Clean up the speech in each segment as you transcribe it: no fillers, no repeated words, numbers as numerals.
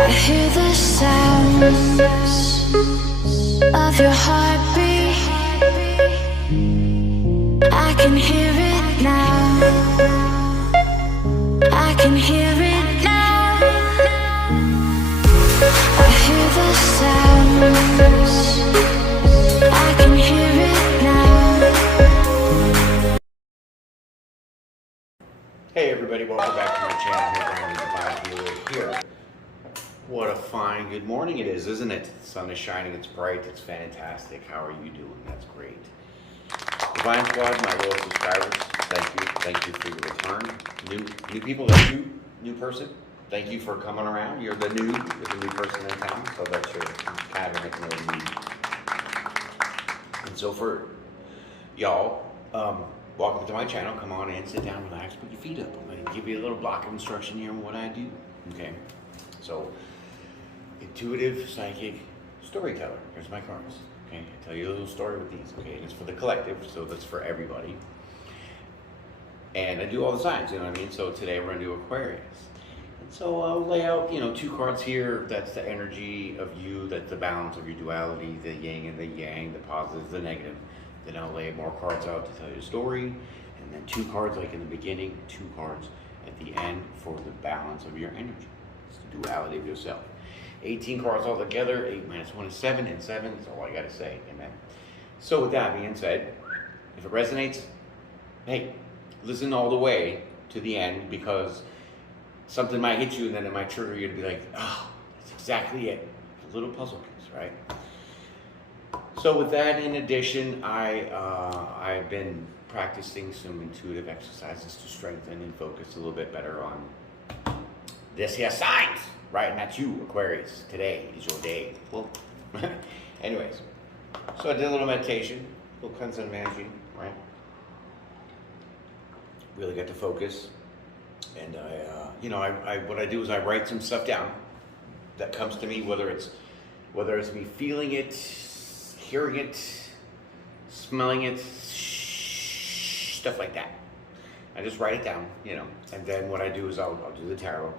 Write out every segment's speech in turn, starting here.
I hear the sounds of your heartbeat. I can hear it now. I can hear it now. I hear the sounds. I can hear it now. Hey everybody, welcome back to my channel here, Brandon the Bizy here. What a fine good morning it is, isn't it? The sun is shining, it's bright, it's fantastic. How are you doing? That's great. Divine Squad, my loyal subscribers, thank you for your return. New people, that's you, new person. Thank you for coming around. You're the new person in town, so that's your kind of making a me. And so for y'all, welcome to my channel. Come on in, sit down, relax, put your feet up. I'm going to give you a little block of instruction here on what I do. Okay, so intuitive, psychic, storyteller. Here's my cards. Okay, I tell you a little story with these. Okay, and it's for the collective, so that's for everybody. And I do all the signs, you know what I mean? So today we're going to do Aquarius. And so I'll lay out, two cards here. That's the energy of you, that's the balance of your duality, the yin and the yang, the positive, the negative. Then I'll lay more cards out to tell you a story, and then 2 cards like in the beginning, 2 cards at the end for the balance of your energy. It's the duality of yourself. 18 cards all together, 8 minus 1 is 7, and 7 is all I gotta say, amen. So with that being said, if it resonates, hey, listen all the way to the end, because something might hit you and then it might trigger you to be like, oh, that's exactly it. A little puzzle piece, right? So with that, in addition, I've been practicing some intuitive exercises to strengthen and focus a little bit better on this here signs, right? And that's you, Aquarius. Today is your day. Well, anyways, so I did a little meditation, a little cleansing and managing, right? Really got to focus, and what I do is I write some stuff down that comes to me, whether it's me feeling it, hearing it, smelling it, stuff like that. I just write it down, and then what I do is I'll do the tarot,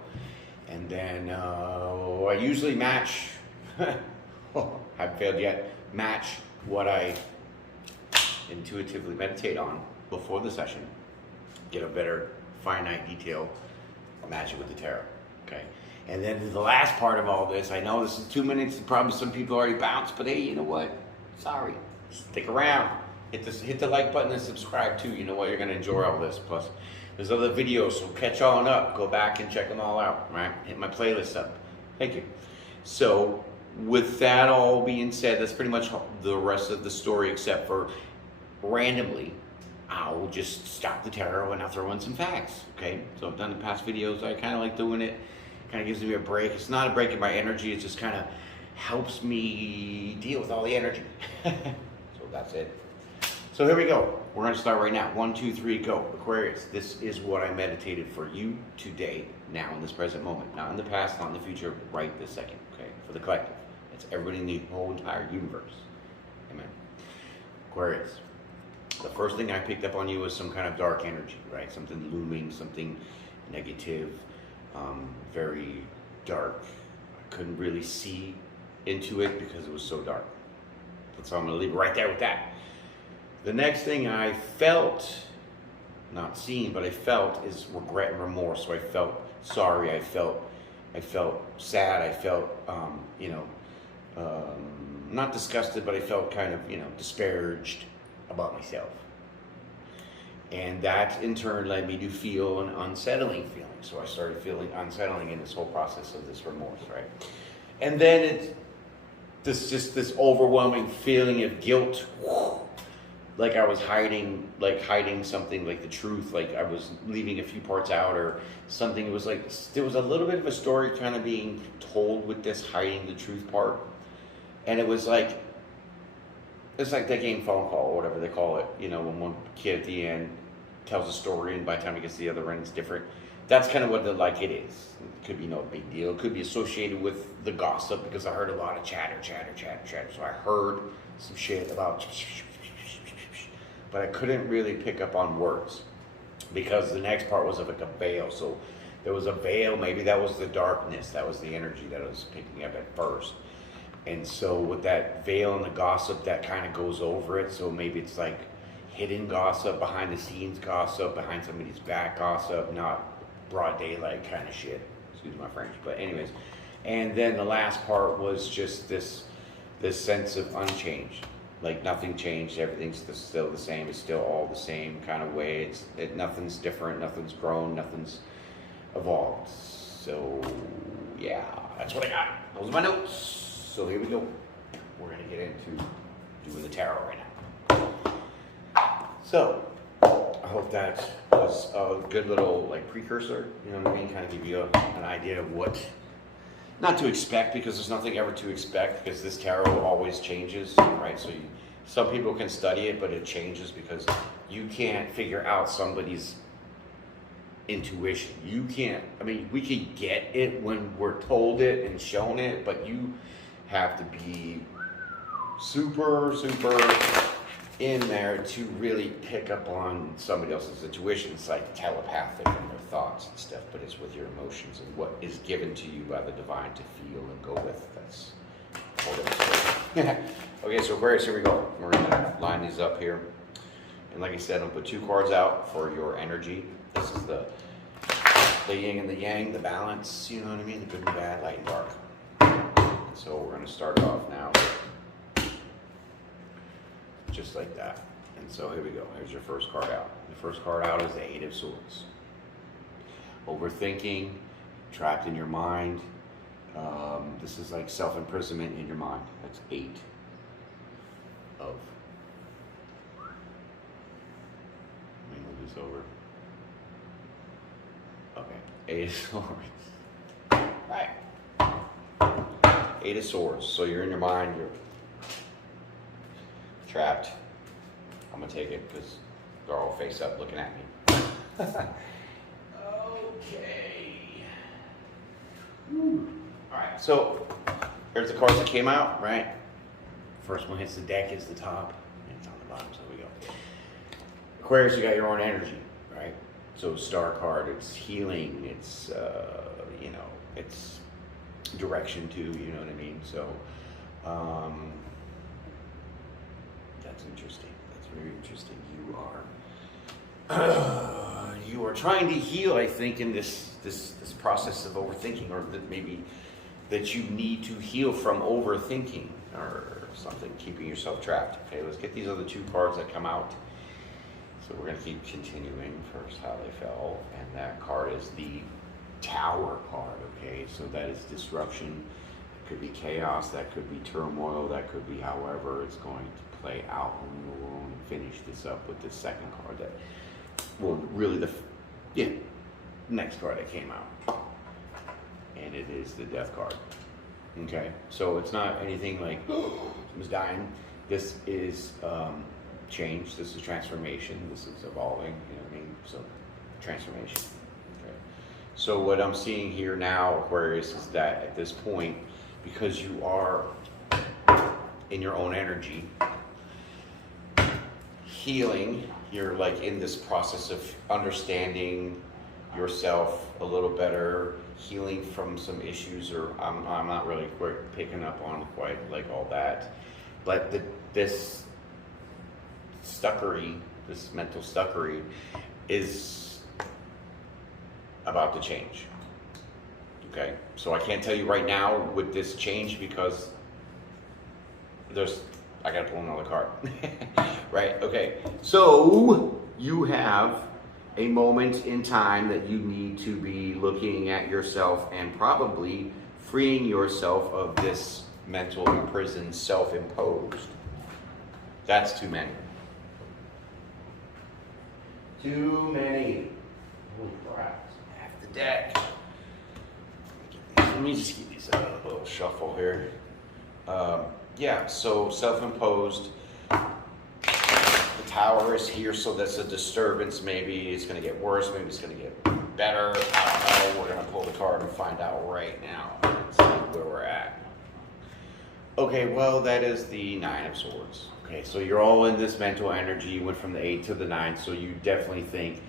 and then I usually match, haven't failed yet, match what I intuitively meditate on before the session, get a better finite detail, match it with the tarot, okay? And then the last part of all this, I know this is 2 minutes, and probably some people already bounced, but hey, you know what? Sorry, stick around. Hit the like button and subscribe too. You know what? You're gonna enjoy all this. Plus, there's other videos, so catch on up. Go back and check them all out. Right? Hit my playlist up. Thank you. So, with that all being said, that's pretty much the rest of the story, except for randomly, I'll just stop the tarot and I'll throw in some facts. Okay? So I've done the past videos. I kind of like doing it. Kind of gives me a break. It's not a break in my energy. It's just kind of helps me deal with all the energy. So that's it. So here we go. We're going to start right now. 1, 2, 3, go. Aquarius, this is what I meditated for you today, now in this present moment. Not in the past, not in the future, right this second, okay? For the collective. It's everybody in the whole entire universe. Amen. Aquarius, the first thing I picked up on you was some kind of dark energy, right? Something looming, something negative, very dark. I couldn't really see into it because it was so dark. So I'm going to leave it right there with that. The next thing I felt, not seen, but I felt is regret and remorse. So I felt sorry, I felt sad, I felt, not disgusted, but I felt kind of, disparaged about myself. And that in turn led me to feel an unsettling feeling. So I started feeling unsettling in this whole process of this remorse, right? And then it's this overwhelming feeling of guilt. Like I was hiding something, like the truth, like I was leaving a few parts out or something. It was like, there was a little bit of a story kind of being told with this hiding the truth part. And it was like, it's like that game Phone Call, or whatever they call it, when one kid at the end tells a story and by the time he gets to the other end, it's different. That's kind of what it is. It could be no big deal. It could be associated with the gossip because I heard a lot of chatter. So I heard some shit about, but I couldn't really pick up on words because the next part was of like a veil. So there was a veil. Maybe that was the darkness. That was the energy that I was picking up at first. And so with that veil and the gossip, that kind of goes over it. So maybe it's like hidden gossip, behind the scenes gossip, behind somebody's back gossip, not broad daylight kind of shit. Excuse my French. But anyways, and then the last part was just this sense of unchanged. Like nothing changed, everything's still the same. It's still all the same kind of way. Nothing's different, nothing's grown, nothing's evolved. So yeah, that's what I got. Those are my notes. So here we go. We're gonna get into doing the tarot right now. So I hope that was a good little like precursor. You know what I mean? Kind of give you an idea of what not to expect, because there's nothing ever to expect, because this tarot always changes, right? So some people can study it, but it changes because you can't figure out somebody's intuition. You can't, I mean, we can get it when we're told it and shown it, but you have to be super in there to really pick up on somebody else's intuition. It's like telepathic in their thoughts and stuff, but it's with your emotions and what is given to you by the divine to feel and go with. That's all that is. Okay, so Aquarius, here we go. We're gonna line these up here. And like I said, I'll put 2 cards out for your energy. This is the yin and the yang, the balance, you know what I mean? The good and bad, light and dark. So we're gonna start off now. Just like that. And so here we go. Here's your first card out. The first card out is the 8 of Swords. Overthinking, trapped in your mind. This is like self-imprisonment in your mind. That's 8 of. Let me move this over. Okay, 8 of Swords. Right. 8 of Swords. So you're in your mind. You're trapped. I'm gonna take it because they're all face up looking at me. Okay. Alright, so here's the cards that came out, right? First one hits the deck, is the top, and it's on the bottom, so we go. Aquarius, you got your own energy, right? So star card, it's healing, it's you know, it's direction too, you know what I mean? So that's interesting. That's very interesting. You are trying to heal, I think, in this process of overthinking, or that maybe that you need to heal from overthinking or something, keeping yourself trapped. Okay, let's get these other 2 cards that come out. So we're going to keep continuing first how they fell, and that card is the Tower card. Okay, so that is disruption. It could be chaos, that could be turmoil, that could be however it's going to play out. And we'll finish this up with the second card that, well, really next card that came out, and it is the Death card. Okay, so it's not anything like someone's dying. This is change. This is transformation. This is evolving. You know what I mean? So transformation. Okay. So what I'm seeing here now, Aquarius, is that at this point, because you are in your own energy, healing, you're like in this process of understanding yourself a little better, healing from some issues, or I'm not really quite picking up on quite like all that, but this stuckery, this mental stuckery is about to change. Okay, so I can't tell you right now with this change because I gotta pull another card. Right, okay. So you have a moment in time that you need to be looking at yourself and probably freeing yourself of this mental imprisoned, self-imposed. That's too many. Too many. Holy crap. Half the deck. Let me just give these a little shuffle here. Yeah, so self-imposed. The Tower is here, so that's a disturbance. Maybe it's going to get worse. Maybe it's going to get better. I don't know. We're going to pull the card and find out right now and see where we're at. Okay, well, that is the 9 of Swords. Okay, so you're all in this mental energy. You went from the 8 to the 9, so you definitely think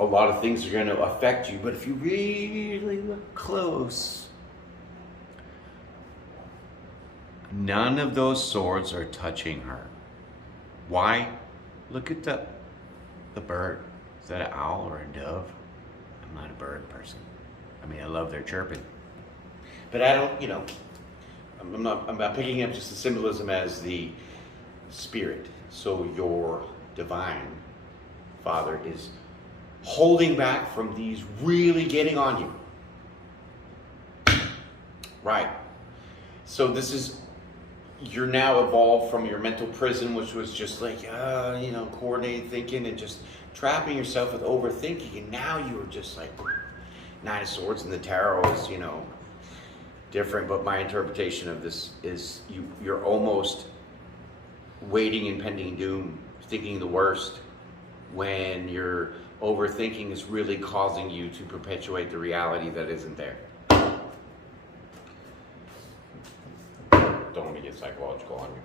a lot of things are going to affect you. But if you really look close, none of those swords are touching her. Why? Look at the bird. Is that an owl or a dove? I'm not a bird person. I mean, I love their chirping. But I don't, I'm not picking up just the symbolism as the spirit. So your divine Father is holding back from these really getting on you. Right. So this is, you're now evolved from your mental prison, which was just like, coordinated thinking and just trapping yourself with overthinking. And now you are just like, Nine of Swords in the tarot is, different. But my interpretation of this is you're almost waiting in pending doom, thinking the worst, when your overthinking is really causing you to perpetuate the reality that isn't there. Don't want to get psychological on you.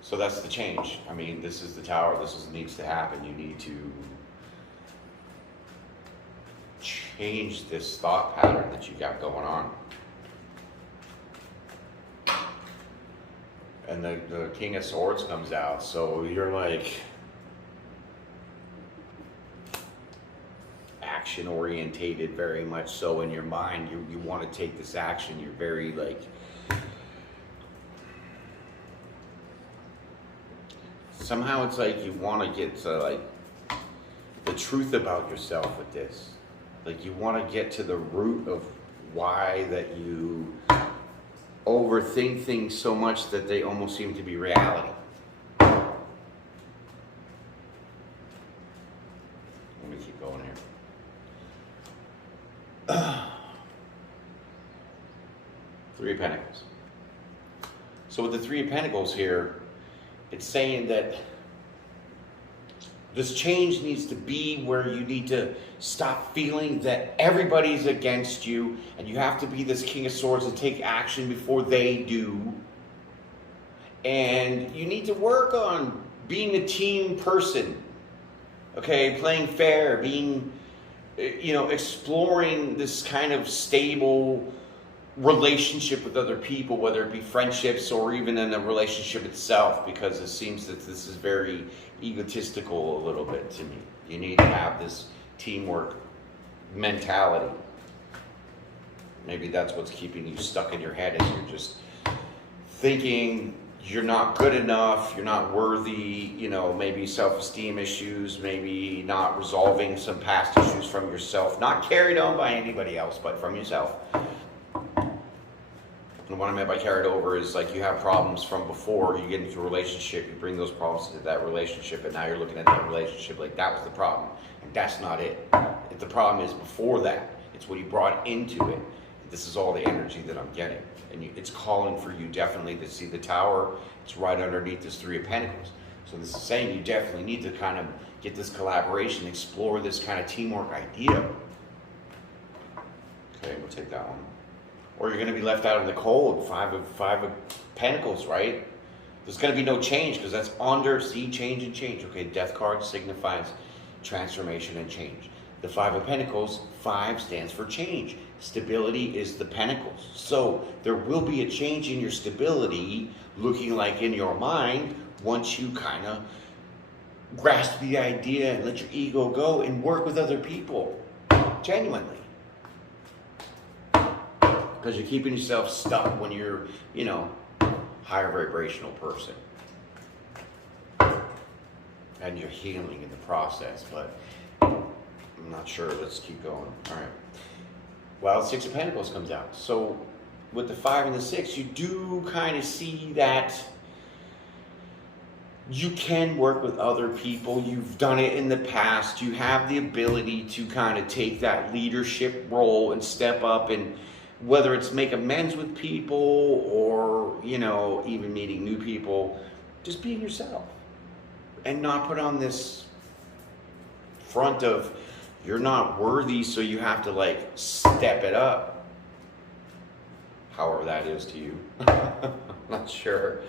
So that's the change. I mean, this is the Tower. This is what needs to happen. You need to change this thought pattern that you got going on. And the King of Swords comes out. So you're like action orientated, very much so in your mind. You want to take this action. You're very like, somehow it's like you want to get to like the truth about yourself with this. Like you want to get to the root of why that you overthink things so much that they almost seem to be reality. Let me keep going here. Three of Pentacles. So with the Three of Pentacles here, it's saying that this change needs to be where you need to stop feeling that everybody's against you and you have to be this King of Swords and take action before they do. And you need to work on being a team person, okay? Playing fair, being, exploring this kind of stable relationship with other people, whether it be friendships or even in a relationship itself, because it seems that this is very egotistical a little bit to me. You need to have this teamwork mentality. Maybe that's what's keeping you stuck in your head, is you're just thinking you're not good enough, you're not worthy, maybe self-esteem issues, maybe not resolving some past issues from yourself, not carried on by anybody else, but from yourself. And what I meant by carried over is like you have problems from before, you get into a relationship, you bring those problems into that relationship, and now you're looking at that relationship like that was the problem. And that's not it. If the problem is before that, it's what you brought into it. This is all the energy that I'm getting. And it's calling for you definitely to see the Tower. It's right underneath this Three of Pentacles. So this is saying you definitely need to kind of get this collaboration, explore this kind of teamwork idea. Okay, we'll take that one. Or you're going to be left out in the cold. Five of Pentacles, right? There's going to be no change because that's under, see, change and change. Okay, Death card signifies transformation and change. The Five of Pentacles, 5 stands for change. Stability is the Pentacles. So there will be a change in your stability, looking like in your mind, once you kind of grasp the idea and let your ego go and work with other people. Genuinely. Because you're keeping yourself stuck when you're, higher vibrational person. And you're healing in the process, but I'm not sure. Let's keep going. All right. Well, 6 of Pentacles comes out. So with the 5 and the 6, you do kind of see that you can work with other people. You've done it in the past. You have the ability to kind of take that leadership role and step up, and whether it's make amends with people or, even meeting new people, just being yourself and not put on this front of you're not worthy, so you have to like step it up. However that is to you. Not sure.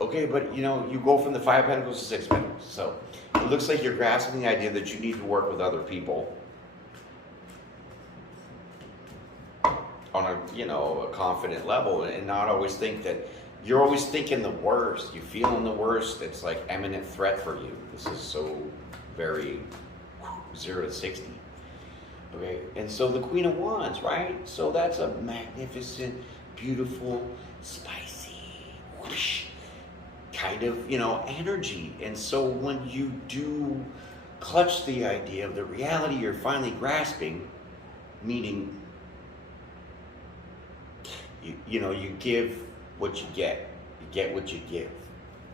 Okay, but you go from the 5 of Pentacles to 6 of Pentacles. So It looks like you're grasping the idea that you need to work with other people on a confident level, and not always think that you're always thinking the worst. You're feeling the worst. It's like imminent threat for you. This is so very 0 to 60. Okay, and so the Queen of Wands, right? So that's a magnificent, beautiful, spicy, whoosh, kind of, energy. And so when you do clutch the idea of the reality you're finally grasping, meaning, you give what you get. You get what you give,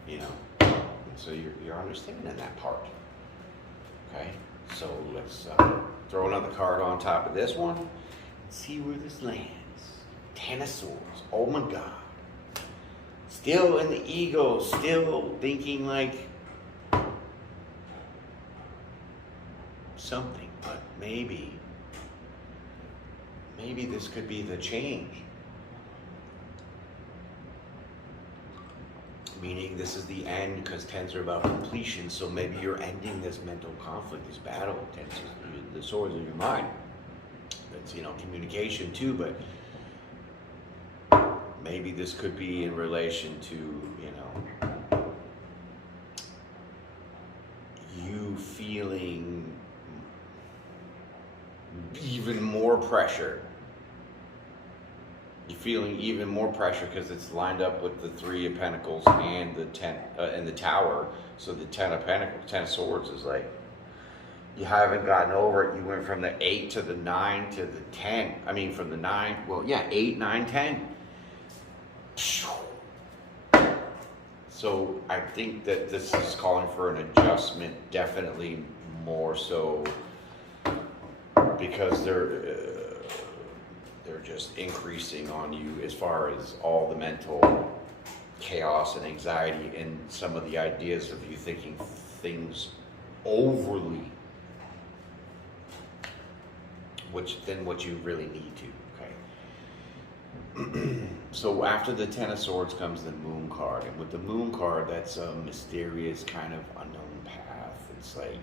And so you're understanding that part. Okay, so let's throw another card on top of this one and see where this lands. 10 of Swords. Oh my God. Still in the ego, still thinking like something, but maybe this could be the change. Meaning this is the end, because 10s are about completion, so maybe you're ending this mental conflict, this battle. 10s is the swords in your mind. That's, communication too, but maybe this could be in relation to, you feeling even more pressure. You're feeling even more pressure because it's lined up with the 3 of Pentacles and the 10 and the Tower. So the 10 of Pentacles, 10 of Swords is like, you haven't gotten over it. You went from the 8 to the 9 to the 10. I mean, from the 9, 8, 9, 10. So I think that this is calling for an adjustment, definitely more so, because they're just increasing on you as far as all the mental chaos and anxiety and some of the ideas of you thinking things overly, than what you really need to, okay? So after the 10 of Swords comes the Moon card, and with the Moon card, that's a mysterious kind of unknown path. It's like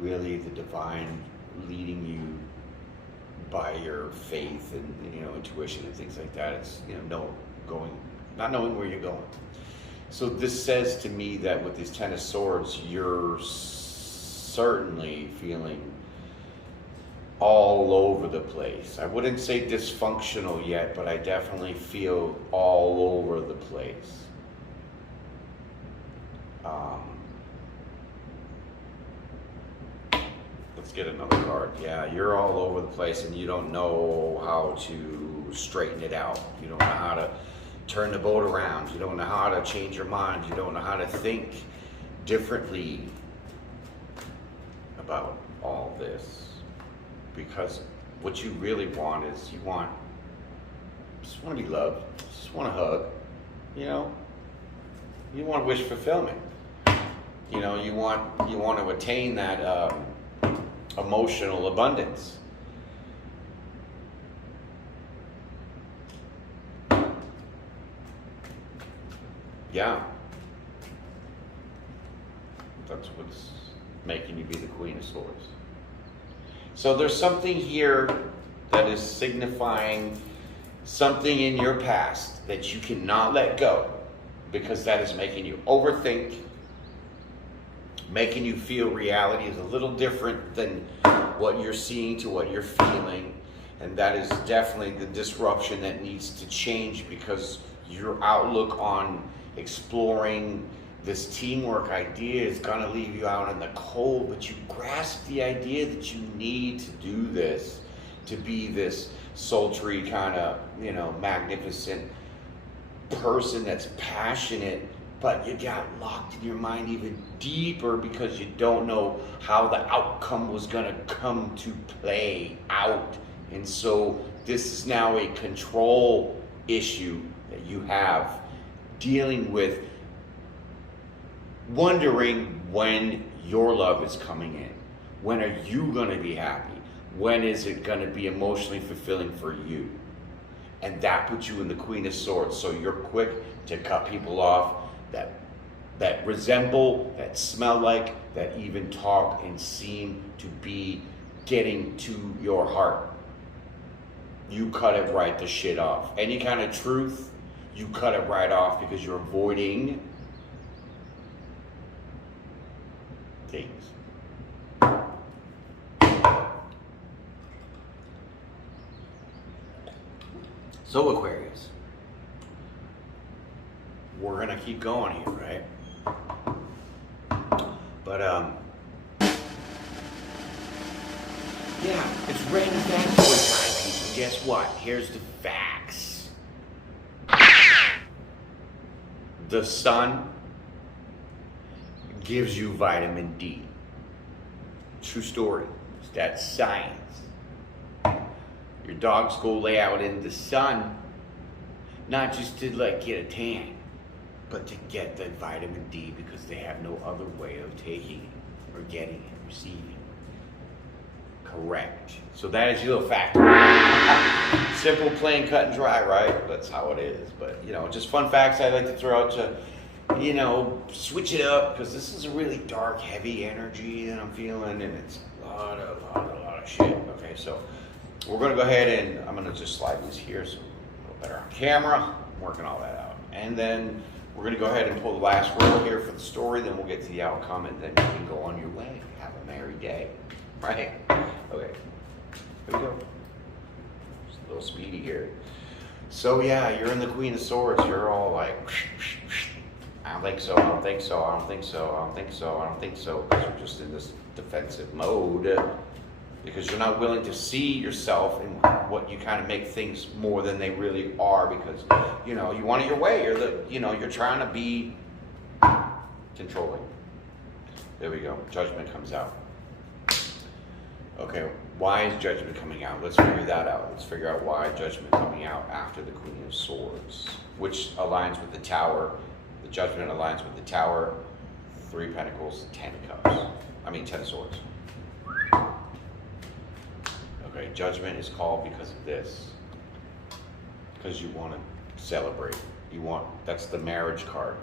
really the divine leading you by your faith and intuition and things like that. It's not knowing where you're going. So this says to me that with these 10 of Swords, you're certainly feeling all over the place. I wouldn't say dysfunctional yet, but I definitely feel all over the place. Let's get another card. Yeah, you're all over the place and you don't know how to straighten it out. You don't know how to turn the boat around. You don't know how to change your mind. You don't know how to think differently about all this. Because what you really want is just want to be loved. Just want to hug. You want wish fulfillment. You want to attain that emotional abundance. Yeah. That's what's making you be the Queen of Swords. So there's something here that is signifying something in your past that you cannot let go, because that is making you overthink, making you feel reality is a little different than what you're seeing to what you're feeling. And that is definitely the disruption that needs to change, because your outlook on exploring this teamwork idea is going to leave you out in the cold, but you grasp the idea that you need to do this, to be this sultry kind of, magnificent person that's passionate, but you got locked in your mind even deeper because you don't know how the outcome was going to come to play out. And so this is now a control issue that you have, dealing with wondering when your love is coming in. When are you going to be happy? When is it going to be emotionally fulfilling for you? And that puts you in the Queen of Swords. So you're quick to cut people off that that resemble, that smell like, that even talk and seem to be getting to your heart. You cut it right the shit off. Any kind of truth, you cut it right off because you're avoiding things. So Aquarius, we're gonna keep going here, right? But yeah, it's random factoid time, people. Guess what? Here's the facts. The sun gives you vitamin D. True story. That's science. Your dogs go lay out in the sun, not just to like get a tan, but to get the vitamin D because they have no other way of taking it or getting it, receiving it. Correct. So that is your fact. Simple, plain, cut and dry, right? That's how it is. But you know, just fun facts I like to throw out to, you know, switch it up because this is a really dark, heavy energy that I'm feeling, and it's a lot of shit. Okay, so we're gonna go ahead and I'm gonna just slide these here so a little better on camera. I'm working all that out, and then we're gonna go ahead and pull the last roll here for the story. Then we'll get to the outcome, and then you can go on your way. Have a merry day, right? Okay, here we go. Just a little speedy here. So yeah, you're in the Queen of Swords. You're all like, I don't think so. I don't think so. I don't think so. I don't think so. I don't think so. Because you're just in this defensive mode. Because you're not willing to see yourself in what you kind of make things more than they really are, because you know you want it your way. You're trying to be controlling. There we go. Judgment comes out. Okay, why is Judgment coming out? Let's figure that out. Let's figure out why Judgment coming out after the Queen of Swords, which aligns with the Tower. The Judgment aligns with the Tower. 3 Pentacles, 10 Cups. 10 of Swords. Okay, Judgment is called because of this. Because you want to celebrate. That's the marriage card.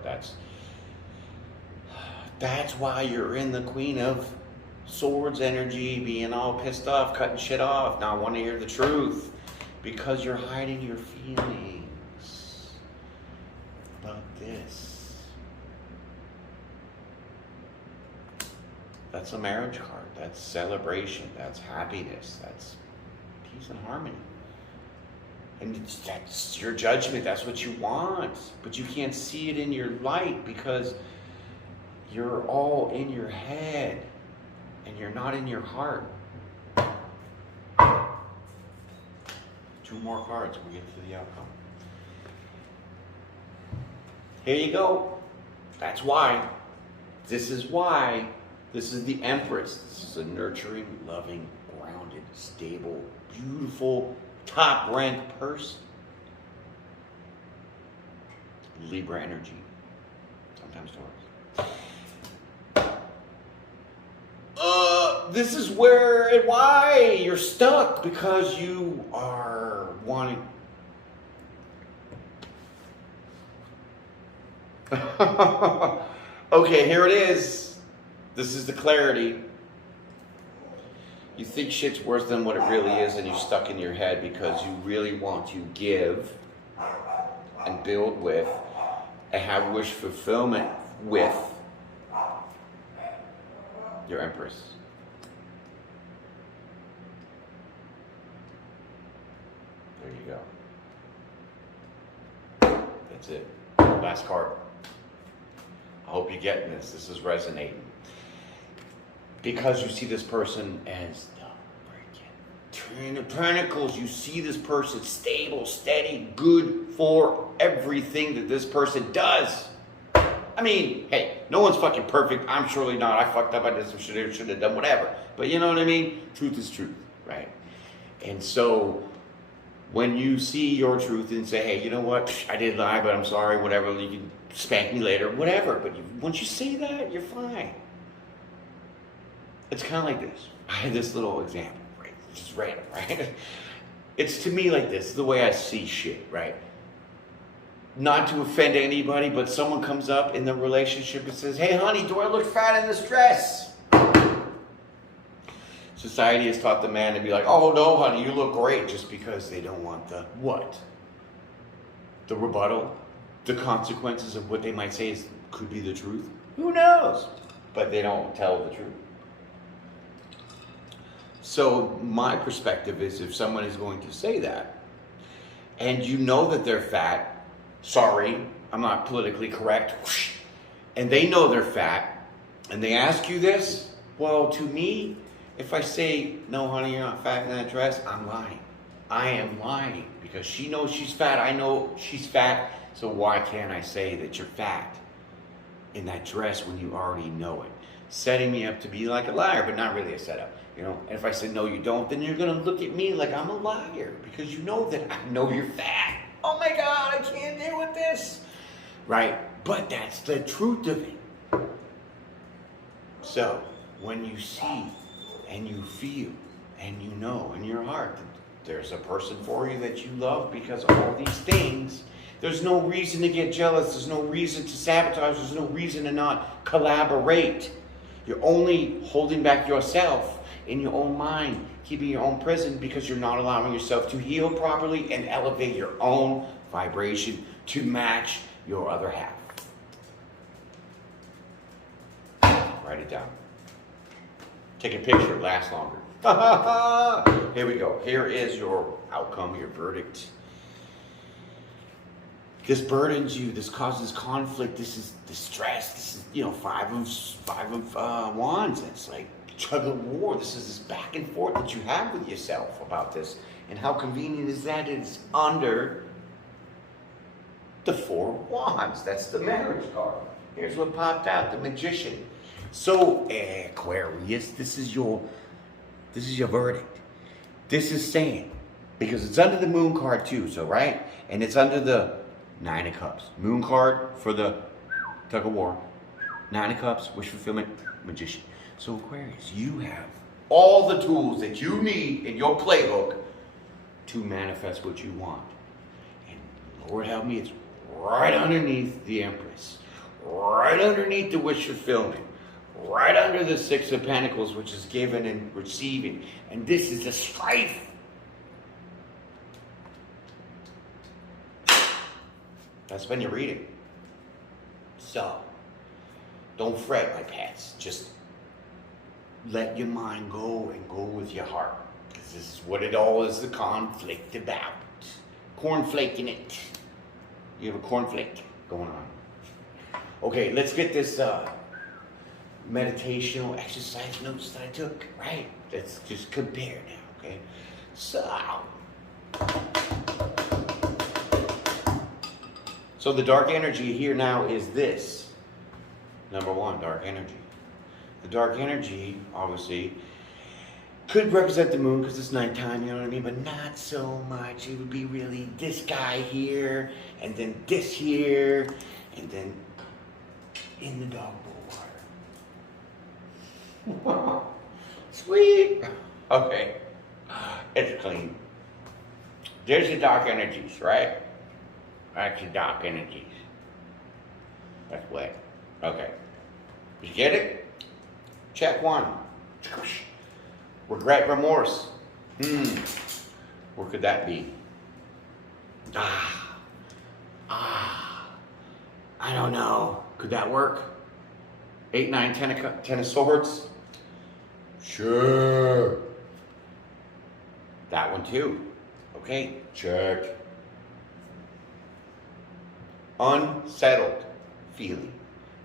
That's why you're in the Queen of Swords energy, being all pissed off, cutting shit off, not wanting to hear the truth. Because you're hiding your feelings about this. That's a marriage card. That's celebration. That's happiness. That's peace and harmony. And that's your judgment. That's what you want. But you can't see it in your light because you're all in your head and you're not in your heart. 2 more cards. We'll get to the outcome. Here you go. That's why. This is why. This is the Empress. This is a nurturing, loving, grounded, stable, beautiful, top-ranked person. Libra energy. Sometimes Taurus. This is where and why you're stuck, because you are wanting. Okay, here it is. This is the clarity. You think shit's worse than what it really is, and you're stuck in your head because you really want to give and build with and have wish fulfillment with your Empress. There you go. That's it. Last card. I hope you're getting this. This is resonating. Because you see this person as the Ten of Pentacles. You see this person stable, steady, good for everything that this person does. Hey, no one's fucking perfect. I'm surely not. I fucked up. I did some shit. Should have done whatever. But you know what I mean? Truth is truth, right? And so when you see your truth and say, hey, you know what? I did lie, but I'm sorry. Whatever. You can spank me later. Whatever. But once you say that, you're fine. It's kind of like this. I had this little example, right? It's just random, right? It's to me like this. This is the way I see shit, right? not to offend anybody, but someone comes up in the relationship and says, hey honey, do I look fat in this dress? Society has taught the man to be like, oh no honey, you look great, just because they don't want the what? The rebuttal, the consequences of what they might say could be the truth. Who knows? But they don't tell the truth. So my perspective is, if someone is going to say that, and you know that they're fat, sorry, I'm not politically correct, whoosh, and they know they're fat, and they ask you this, well, to me, if I say, no honey, you're not fat in that dress, I'm lying. I am lying, because she knows she's fat, I know she's fat, so why can't I say that you're fat in that dress when you already know it? Setting me up to be like a liar, but not really a setup. You know, and if I say no you don't, then you're gonna look at me like I'm a liar, because you know that I know you're fat. Oh my God, I can't deal with this. Right? But that's the truth of it. So when you see and you feel and you know in your heart that there's a person for you that you love because of all these things, there's no reason to get jealous. There's no reason to sabotage. There's no reason to not collaborate. You're only holding back yourself in your own mind, keeping your own prison, because you're not allowing yourself to heal properly and elevate your own vibration to match your other half. Write it down. Take a picture, it lasts longer. Here we go. Here is your outcome, your verdict. This burdens you, this causes conflict, this is distress, this is, you know, five of wands. It's like tug of war. This is this back and forth that you have with yourself about this. And how convenient is that? It's under the Four of Wands. That's the marriage card. Here's what popped out, the Magician. So, Aquarius, this is your verdict. This is saying, because it's under the Moon card too, so right? And it's under the Nine of Cups. Moon card for the tug of war. Nine of Cups, wish fulfillment, Magician. So Aquarius, you have all the tools that you need in your playbook to manifest what you want. And Lord help me, it's right underneath the Empress. Right underneath the wish fulfillment. Right under the Six of Pentacles, which is giving and receiving. And this is the strife. That's when you read it. So, don't fret, my pets. Just let your mind go and go with your heart. Because this is what it all is, the conflict about. Cornflake in it. You have a cornflake going on. Okay, let's get this meditational exercise notes that I took, right? Let's just compare now, okay? So the dark energy here now is this. Number one, dark energy. The dark energy, obviously, could represent the moon because it's nighttime, you know what I mean? But not so much. It would be really this guy here, and then this here, and then in the dog bowl water. Sweet. Okay. It's clean. There's the dark energies, right? That's the dark energies. That's wet. Okay. Did you get it? Check one. Regret, remorse. Where could that be? I don't know. Could that work? 8, 9, 10 of swords? Sure. That one too. Okay, check. Unsettled feeling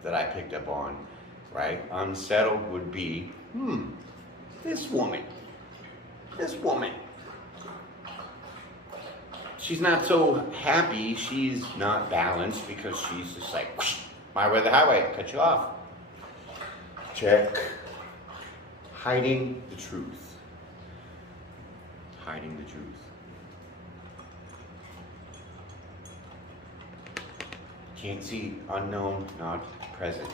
that I picked up on, right? Unsettled would be, this woman. She's not so happy, she's not balanced because she's just like, my way or the highway, cut you off. Check. Hiding the truth. Hiding the truth. Can't see, unknown, not present.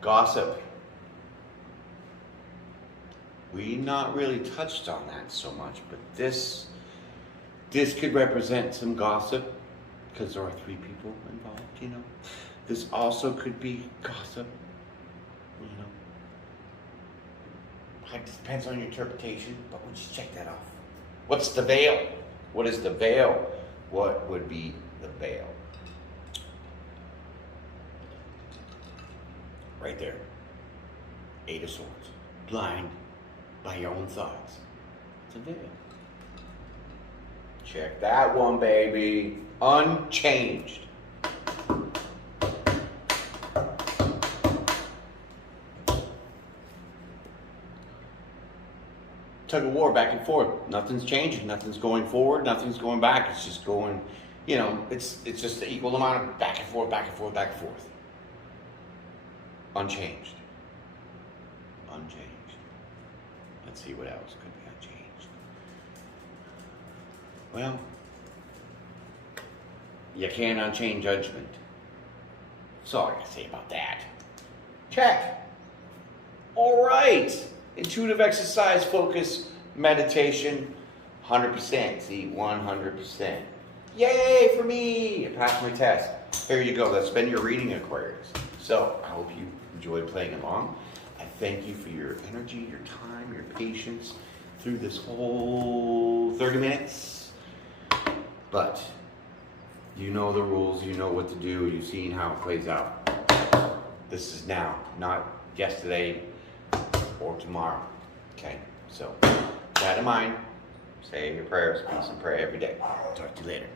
Gossip. we not really touched on that so much, but this could represent some gossip because there are 3 people involved, you know. This also could be gossip, you know. It depends on your interpretation, but we'll just check that off. What's the veil? What is the veil? What would be the veil? Right there. 8 of Swords. Blind by your own thoughts. It's a veil. Check that one, baby. Unchanged. Tug of war back and forth. Nothing's changing. Nothing's going forward. Nothing's going back. It's just going, you know, it's just the equal amount of back and forth, back and forth, back and forth. Unchanged. Unchanged. Let's see what else could be unchanged. Well, you can't unchange judgment. That's all I gotta say about that. Check. All right. Intuitive exercise, focus, meditation, 100%. See, 100%. Yay for me! I passed my test. Here you go. That's been your reading, Aquarius. So I hope you enjoyed playing along. I thank you for your energy, your time, your patience through this whole 30 minutes. But you know the rules. You know what to do. You've seen how it plays out. This is now, not yesterday or tomorrow. Okay? So, with that in mind, say your prayers, peace, and pray every day. Talk to you later.